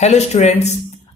Hello students,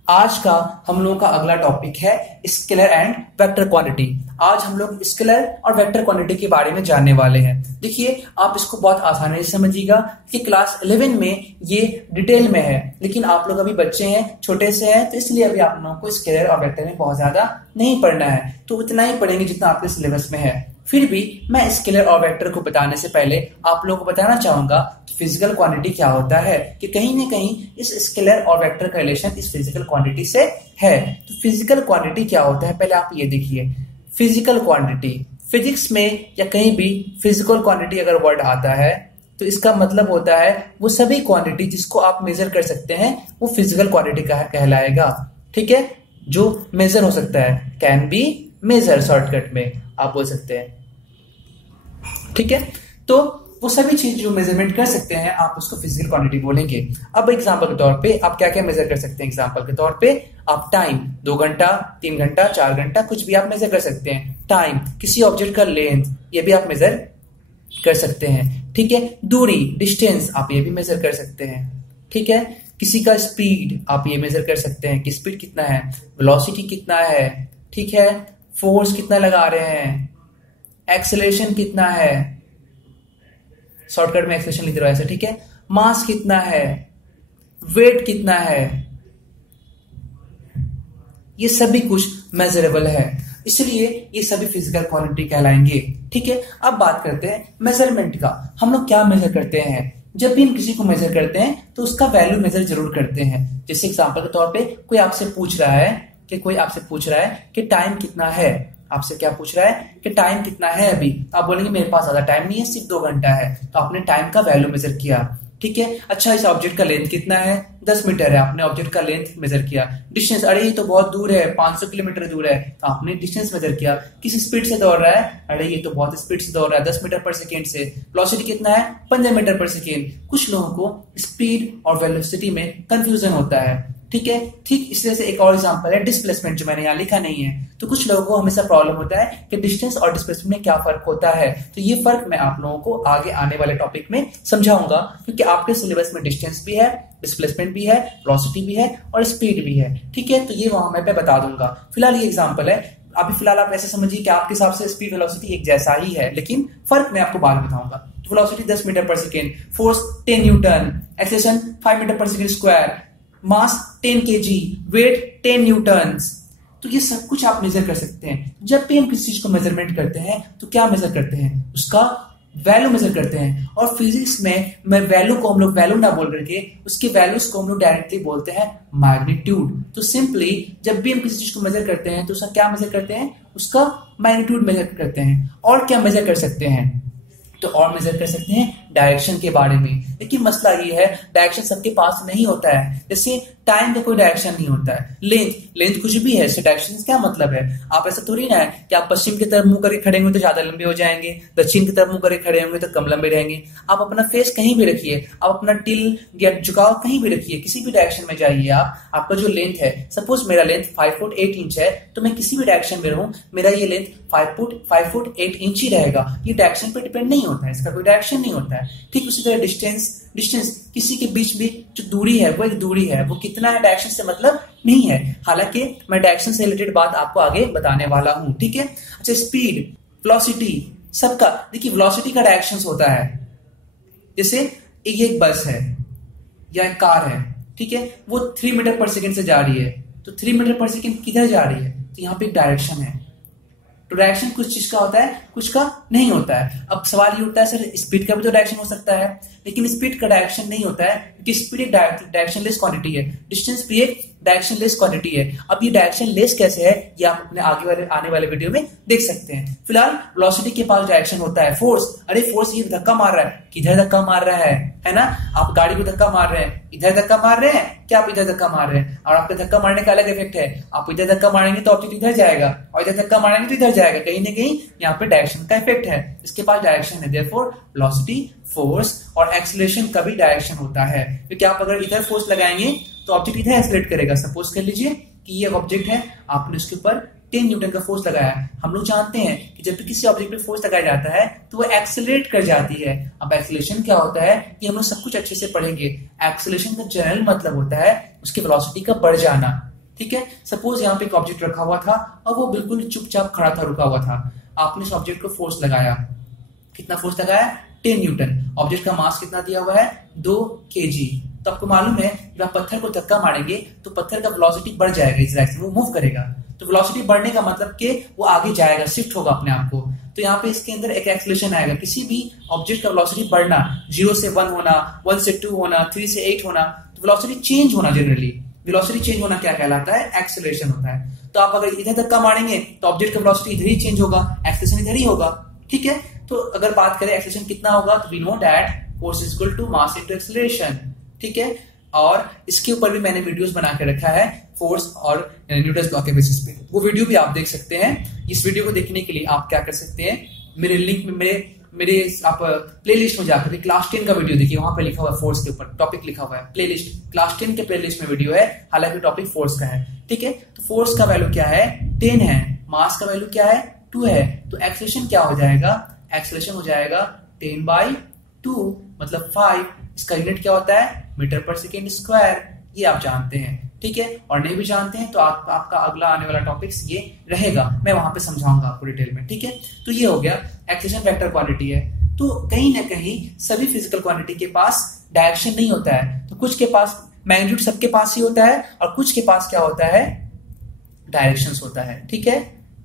आज का हम लोगों का अगला टॉपिक है स्केलर एंड वेक्टर क्वांटिटी। आज हम लोग स्केलर और वेक्टर क्वांटिटी के बारे में जानने वाले हैं। देखिए, आप इसको बहुत आसानी से समझिएगा कि क्लास 11 में ये डिटेल में है, लेकिन आप लोग अभी बच्चे हैं, छोटे से हैं, तो इसलिए अभी आप लोगों को स्केलर और वेक्टर में बहुत ज्यादा नहीं पढ़ना है, तो उतना ही पढ़ेंगे जितना आपके सिलेबस में है। फिर भी मैं स्केलर और वेक्टर को बताने से पहले आप लोगों को बताना चाहूंगा कि फिजिकल क्वांटिटी क्या होता है, कि कहीं ना कहीं इस स्केलर और वेक्टर का रिलेशन इस फिजिकल क्वांटिटी से है। तो फिजिकल क्वांटिटी क्या होता है, पहले आप ये देखिए। फिजिकल क्वांटिटी, फिजिक्स में या कहीं भी फिजिकल क्वांटिटी अगर वर्ड आता है तो इसका मतलब होता है वो सभी क्वांटिटी जिसको आप मेजर कर सकते हैं वो फिजिकल क्वांटिटी का कहलाएगा। ठीक है, जो मेजर हो सकता है, कैन बी मेजर, शॉर्टकट में आप बोल सकते हैं। ठीक है, तो वो सभी चीज जो मेजरमेंट कर सकते हैं आप उसको फिजिकल क्वांटिटी बोलेंगे। अब एग्जांपल के तौर पे आप क्या क्या मेजर कर सकते हैं। एग्जांपल के तौर पे आप टाइम, 2 घंटा, 3 घंटा, 4 घंटा, कुछ भी आप मेजर कर सकते हैं। टाइम, किसी ऑब्जेक्ट का लेंथ, ये भी आप मेजर कर सकते हैं। ठीक है, दूरी, डिस्टेंस, आप ये भी मेजर कर सकते हैं। ठीक है, किसी का स्पीड आप ये मेजर कर सकते हैं कि स्पीड कितना है, वेलोसिटी कितना है। ठीक है, फोर्स कितना लगा रहे हैं, एक्सेलरेशन कितना है, शॉर्टकट में एक्सेलरेशन लिख रहा है ऐसे। ठीक है, मास कितना है, वेट कितना है, ये सभी कुछ मेजरेबल है, इसलिए ये सभी फिजिकल क्वांटिटी कहलाएंगे। ठीक है, अब बात करते हैं मेजरमेंट का। हम लोग क्या मेजर करते हैं, जब भी हम किसी को मेजर करते हैं तो उसका वैल्यू मेजर जरूर करते हैं। जैसे एग्जांपल के तौर पे कोई आपसे पूछ रहा है कि टाइम कितना है। आपसे क्या पूछ रहा है कि टाइम कितना है अभी, तो आप बोलेंगे मेरे पास ज्यादा टाइम नहीं है, सिर्फ 2 घंटा है, तो आपने टाइम का वैल्यू मेजर किया। ठीक है, अच्छा इस ऑब्जेक्ट का लेंथ कितना है, 10 मीटर है, आपने ऑब्जेक्ट का लेंथ मेजर किया। डिस्टेंस, अरे ये तो बहुत दूर है, 500 किलोमीटर दूर है, तो आपने डिस्टेंस मेजर किया। किस स्पीड से दौड़ रहा है, अरे ये तो बहुत स्पीड से दौड़ रहा है, 10 मीटर पर सेकेंड से। वेलोसिटी कितना है, 15 मीटर पर सेकेंड। कुछ लोगों को स्पीड और वेलोसिटी में कंफ्यूजन होता है। ठीक है, ठीक इस तरह से एक और एग्जांपल है डिस्प्लेसमेंट, जो मैंने यहाँ लिखा नहीं है। तो कुछ लोगों को हमेशा प्रॉब्लम होता है कि डिस्टेंस और डिस्प्लेसमेंट में क्या फर्क होता है। तो ये फर्क मैं आप लोगों को आगे आने वाले टॉपिक में समझाऊंगा, क्योंकि आपके सिलेबस में डिस्टेंस भी है, डिस्प्लेसमेंट भी है, वेलोसिटी भी है और स्पीड भी है। ठीक है, तो ये वहां मैं बता दूंगा। फिलहाल ये एग्जाम्पल है, अभी फिलहाल आप ऐसे समझिए कि आपके हिसाब से स्पीड वेलोसिटी एक जैसा ही है, लेकिन फर्क मैं आपको बाद में बताऊंगा। तो velocity 10 metre per second, force 10 newton, acceleration 5 metre per second square, mass 10 kg, weight 10 newtons. तो ये सब कुछ आप मेजर कर सकते हैं। जब भी हम किसी चीज को मेजरमेंट करते हैं तो क्या मेजर करते हैं, उसका वैल्यू मेजर करते हैं। और फिजिक्स में वैल्यू को हम लोग वैल्यू ना बोल करके उसके वैल्यूज को हम लोग डायरेक्टली बोलते हैं मैग्नीट्यूड। तो सिंपली जब भी हम किसी चीज को मेजर करते हैं तो उसका क्या मेजर करते हैं, उसका मैग्नीट्यूड मेजर करते हैं। और क्या मेजर कर सकते हैं, तो और मेजर कर सकते हैं डायरेक्शन के बारे में। लेकिन मसला ये है, डायरेक्शन सबके पास नहीं होता है। जैसे टाइम का कोई डायरेक्शन नहीं होता है, लेंथ कुछ भी है, इससे डायरेक्शन क्या मतलब है। आप ऐसा थोड़ी ना है कि आप पश्चिम की तरफ मुंह करके खड़े होंगे तो ज्यादा लंबे हो जाएंगे, दक्षिण की तरफ मुंह करके खड़े होंगे तो कम लंबे रहेंगे। आप अपना फेस कहीं भी रखिए, आप अपना टिल या झुकाव कहीं भी रखिए, किसी भी डायरेक्शन में जाइए आप, आपका जो लेंथ है, सपोज मेरा लेंथ 5 फुट 8 इंच है, तो मैं किसी भी डायरेक्शन में रहूं मेरा ये लेंथ 5 फुट 8 इंच ही रहेगा। ये डायरेक्शन पे डिपेंड नहीं होता है, इसका कोई डायरेक्शन नहीं होता है। ठीक उसी तरह डिस्टेंस किसी के बीच भी जो दूरी है वो एक दूरी है, वो कितना है डायरेक्शन से मतलब नहीं है। हालांकि मैं डायरेक्शन से रिलेटेड बात आपको आगे बताने वाला हूं। ठीक है, अच्छा स्पीड, वेलोसिटी, सबका देखिए वेलोसिटी का डायरेक्शन होता है। जैसे ये एक बस है या एक कार है, ठीक है, वो 3 मीटर पर सेकेंड से जा रही है, तो 3 मीटर पर सेकेंड किधर जा रही है, तो यहाँ पे एक डायरेक्शन है। तो डायरेक्शन कुछ चीज का होता है, कुछ का नहीं होता है। अब सवाल ये उठता है सर स्पीड का भी तो डायरेक्शन हो सकता है, लेकिन स्पीड का डायरेक्शन नहीं होता है, क्योंकि स्पीड एक डायरेक्शनलेस क्वांटिटी है, डिस्टेंस भी एक डायरेक्शनलेस क्वांटिटी है। अब ये डायरेक्शनलेस कैसे है ये आप अपने आने वाले वीडियो में देख सकते हैं। फिलहाल वेलोसिटी के पास डायरेक्शन होता है। फोर्स, अरे फोर्स ये धक्का मार रहा है, किधर धक्का मार रहा है ना। आप गाड़ी को धक्का मार रहे हैं, इधर धक्का मार रहे हैं क्या, आप इधर धक्का मार रहे हैं, और आपके धक्का मारने का अलग इफेक्ट है। आप इधर धक्का मारेंगे तो ऑब्जेक्ट इधर जाएगा, और इधर धक्का मारेंगे तो इधर जाएगा, कहीं ना कहीं यहाँ पे डायरेक्शन का इफेक्ट है, इसके पास डायरेक्शन है। देयरफॉर वेलोसिटी, फोर्स और एक्सीलरेशन का भी डायरेक्शन होता है, क्योंकि आप अगर इधर फोर्स लगाएंगे तो ऑब्जेक्ट इधर एक्सीलरेट करेगा। सपोज कर लीजिए कि ये ऑब्जेक्ट है, आपने उसके ऊपर 10 न्यूटन का फोर्स लगाया। हम लोग जानते हैं कि जब भी किसी ऑब्जेक्ट पे फोर्स लगाया जाता है तो वो एक्सेलरेट कर जाती है। अब एक्सेलरेशन क्या होता है ये हम लोग सब कुछ अच्छे से पढ़ेंगे। एक्सेलरेशन का जनरल मतलब होता है उसकी वेलोसिटी का बढ़ जाना। ठीक है, सपोज यहाँ पे एक ऑब्जेक्ट रखा हुआ था और वो बिल्कुल चुपचाप खड़ा था, रुका हुआ था। आपने इस ऑब्जेक्ट को फोर्स लगाया, कितना फोर्स लगाया? 10 न्यूटन। ऑब्जेक्ट का मास कितना दिया हुआ है? 2 kg। तो आपको मालूम है जब आप पत्थर को धक्का मारेंगे तो पत्थर का वेलोसिटी बढ़ जाएगा, इस डायरेक्शन में वो मूव करेगा। तो वेलोसिटी बढ़ने का मतलब कि वो आगे जाएगा, शिफ्ट होगा अपने आप को। तो यहाँ पे इसके अंदर एक एक्सेलरेशन आएगा। किसी भी ऑब्जेक्ट का वेलोसिटी बढ़ना, 0 से 1 होना, 1 से 2 होना, 3 से 8 होना, तो वेलोसिटी चेंज होना, जनरली वेलोसिटी चेंज होना क्या कहलाता है? एक्सेलरेशन होता है। तो आप अगर इधर धक्का मारेंगे तो ऑब्जेक्ट का वेलोसिटी इधर ही चेंज होगा, एक्सेलरेशन इधर ही होगा। ठीक है, तो अगर बात करें एक्सेलरेशन कितना होगा तो we know that force is equal to mass into acceleration. ठीक है, और इसके ऊपर भी मैंने वीडियोस बना के रखा है फोर्स और न्यूटन्स लॉ के बेसिस पे, वो वीडियो भी आप देख सकते हैं। इस वीडियो को देखने के लिए आप क्या कर सकते हैं, मेरे लिंक में मेरे आप प्लेलिस्ट में जाकर क्लास 10 का वीडियो देखिए, वहां पे लिखा हुआ है फोर्स के ऊपर टॉपिक लिखा हुआ है, प्लेलिस्ट क्लास 10 के प्लेलिस्ट में वीडियो है, हालांकि टॉपिक फोर्स का है। ठीक है, तो फोर्स का वैल्यू क्या है? 10 है। मास का वैल्यू क्या है? 2 है। तो एक्सेलरेशन क्या हो जाएगा? एक्सेलरेशन हो जाएगा 10/2 मतलब 5। इसका यूनिट क्या होता है? Metre per second square. ये आप जानते हैं। ठीक है, और नहीं भी जानते हैं तो आपका अगला आने वाला टॉपिक्स ये रहेगा, मैं वहां पे समझाऊंगा आपको डिटेल में। ठीक है, तो ये हो गया एक्सेलरेशन वेक्टर क्वांटिटी है। तो कहीं ना कहीं सभी फिजिकल क्वांटिटी के पास डायरेक्शन नहीं होता है, तो कुछ के पास मैग्नीट्यूड सबके पास ही होता है और कुछ के पास क्या होता है? डायरेक्शंस होता है। ठीक है,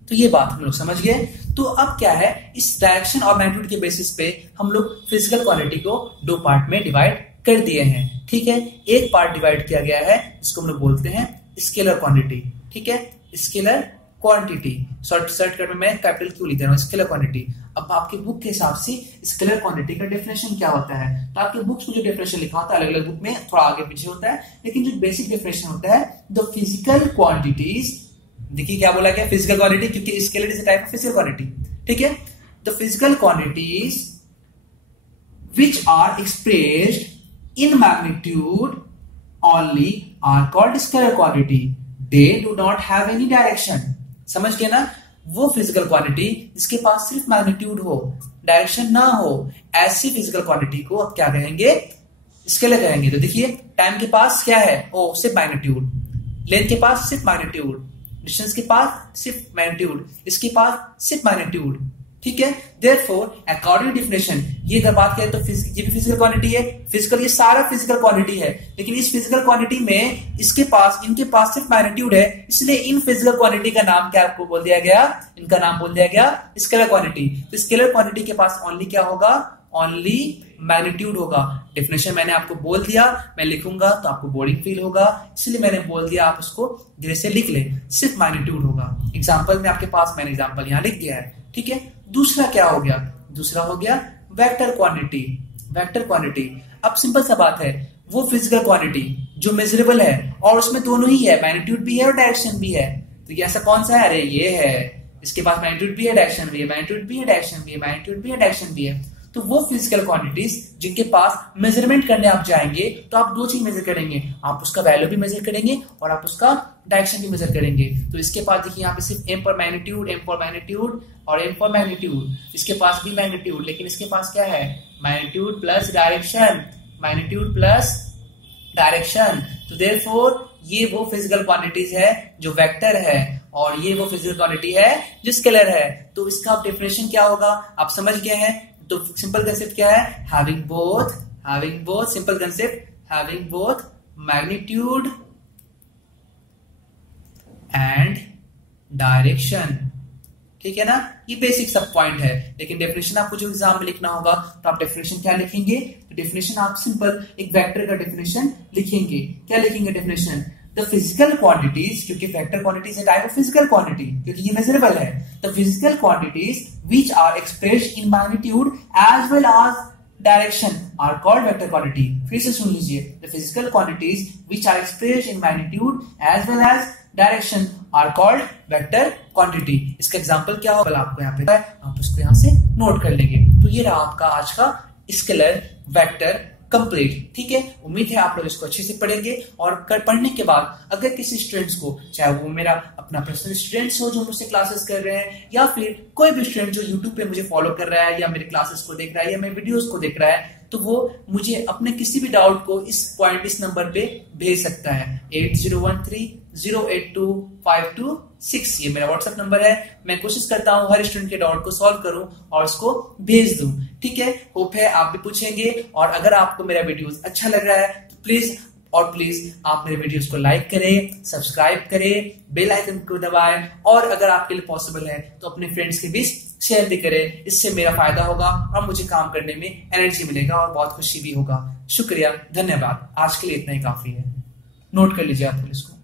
तो ये बात हम लोग समझ गए। तो अब क्या है, इस डायरेक्शन और मैग्नीट्यूड के बेसिस पे हम लोग फिजिकल क्वांटिटी को 2 पार्ट में डिवाइड कर दिए हैं। ठीक है, एक पार्ट डिवाइड किया गया है जिसको हम लोग बोलते हैं स्केलर क्वांटिटी। ठीक है, स्केलर क्वांटिटी, शॉर्टकट में मैं कैपिटल क्यू लिख रहा हूं, स्केलर क्वांटिटी। अब आपके बुक के हिसाब से स्केलर क्वांटिटी का डेफिनेशन क्या होता है, तो आपके बुक्स में जो डेफिनेशन लिखा होता है अलग अलग बुक में थोड़ा आगे पीछे होता है, लेकिन जो बेसिक डेफिनेशन होता है द फिजिकल क्वांटिटीज, देखिए क्या बोला गया? फिजिकल क्वांटिटी, क्योंकि scalar is a type of physical quantity. ठीक है, the physical quantities which are expressed in magnitude only are called scalar quantity. They do not have any direction. समझ गए ना? वो फिजिकल क्वांटिटी जिसके पास सिर्फ मैग्नीट्यूड हो, डायरेक्शन ना हो, ऐसी फिजिकल क्वांटिटी को अब क्या कहेंगे? स्केलर कहेंगे। तो देखिए टाइम के पास क्या है? ओ सिर्फ मैग्नीट्यूड, लेंथ के पास सिर्फ मैग्नीट्यूड, डिस्टेंस के पास सिर्फ मैग्नीट्यूड, इसके पास सिर्फ मैग्नीट्यूड। ठीक है, therefore अकॉर्डिंग डेफिनेशन, ये अगर बात करें तो ये भी फिजिकल क्वांटिटी है, फिजिकल, ये सारा फिजिकल क्वांटिटी है, लेकिन इस फिजिकल क्वांटिटी में इनके पास सिर्फ मैग्नीट्यूड है, इसलिए इन फिजिकल क्वांटिटी का नाम क्या आपको बोल दिया गया? इनका नाम बोल दिया गया स्केलर क्वांटिटी। तो स्केलर क्वांटिटी के पास ओनली क्या होगा? ओनली मैग्नीट्यूड होगा। डेफिनेशन मैंने आपको बोल दिया, मैं लिखूंगा तो आपको बोरिंग फील होगा, इसलिए मैंने बोल दिया, आप उसको धीरे से लिख ले, सिर्फ मैग्नीट्यूड होगा। एग्जाम्पल में आपके पास मैंने एग्जाम्पल यहाँ लिख दिया है। ठीक है, दूसरा क्या हो गया? दूसरा हो गया वेक्टर क्वांटिटी। वेक्टर क्वांटिटी, अब सिंपल सा बात है, वो फिजिकल क्वांटिटी जो मेजरेबल है और उसमें दोनों ही है, मैग्नीट्यूड भी है और डायरेक्शन भी है। तो ये ऐसा कौन सा है? अरे ये है, इसके पास मैग्नीट्यूड भी है, डायरेक्शन भी है, मैग्नीट्यूड भी है, डायरेक्शन भी है, मैग्नीट्यूड भी है, डायरेक्शन भी है। तो वो फिजिकल क्वांटिटीज जिनके पास मेजरमेंट करने आप जाएंगे तो आप 2 चीज मेजर करेंगे, आप उसका वैल्यू भी मेजर करेंगे और आप उसका डायरेक्शन भी मेजर करेंगे। तो इसके पास देखिए यहाँ पे सिर्फ m for magnitude, m for magnitude और m फॉर मैग्नीट्यूड, इसके पास भी मैग्नीट्यूड, लेकिन इसके पास क्या है? Magnitude plus direction, magnitude plus direction. तो देयरफॉर ये वो फिजिकल क्वांटिटीज है जो वेक्टर है और ये वो फिजिकल क्वांटिटी है जो स्केलर है। तो इसका डेफिनेशन क्या होगा? आप समझ गए हैं। तो सिंपल कंसेप्ट क्या है? having both simple concept, having both magnitude and direction। ठीक है ना, ये बेसिक सब पॉइंट है, लेकिन डेफिनेशन आपको जो एग्जाम में लिखना होगा तो आप डेफिनेशन क्या लिखेंगे? तो डेफिनेशन आप सिंपल एक वेक्टर का डेफिनेशन लिखेंगे। क्या लिखेंगे डेफिनेशन? The physical quantities, क्योंकि vector quantity is a type of physical quantity, क्योंकि ये मेजरेबल है। The physical quantities which are expressed in magnitude as well as direction are called vector quantity। फिर से सुन लीजिए, the physical quantities which are expressed in magnitude as well as direction are called vector quantity। इसका example क्या होगा आपको यहाँ पे, आप उसको यहाँ से नोट कर लेंगे। तो ये रहा आपका आज का स्केलर वेक्टर कंप्लीट। ठीक है, उम्मीद है आप लोग इसको अच्छे से पढ़ेंगे और पढ़ने के बाद अगर किसी स्टूडेंट्स को, चाहे वो मेरा अपना पर्सनल स्टूडेंट्स हो जो मुझसे क्लासेस कर रहे हैं, या फिर कोई भी स्टूडेंट जो यूट्यूब पे मुझे फॉलो कर रहा है या मेरे क्लासेस को देख रहा है या मेरे वीडियोस को देख रहा है, तो वो मुझे अपने किसी भी डाउट को इस नंबर पे भेज सकता है 8013082526। ये मेरा व्हाट्सएप नंबर है। मैं कोशिश करता हूँ हर स्टूडेंट के डाउट को सॉल्व करूं और उसको भेज दूं। ठीक है, होप है आप भी पूछेंगे। और अगर आपको मेरा वीडियोस अच्छा लग रहा है तो प्लीज आप मेरे वीडियोस को लाइक करें, सब्सक्राइब करें, बेल आइकन को दबाएं, और अगर आपके लिए पॉसिबल है तो अपने फ्रेंड्स के बीच शेयर भी करें। इससे मेरा फायदा होगा और मुझे काम करने में एनर्जी मिलेगा और बहुत खुशी भी होगा। शुक्रिया, धन्यवाद। आज के लिए इतना ही काफी है। नोट कर लीजिए आप इसको।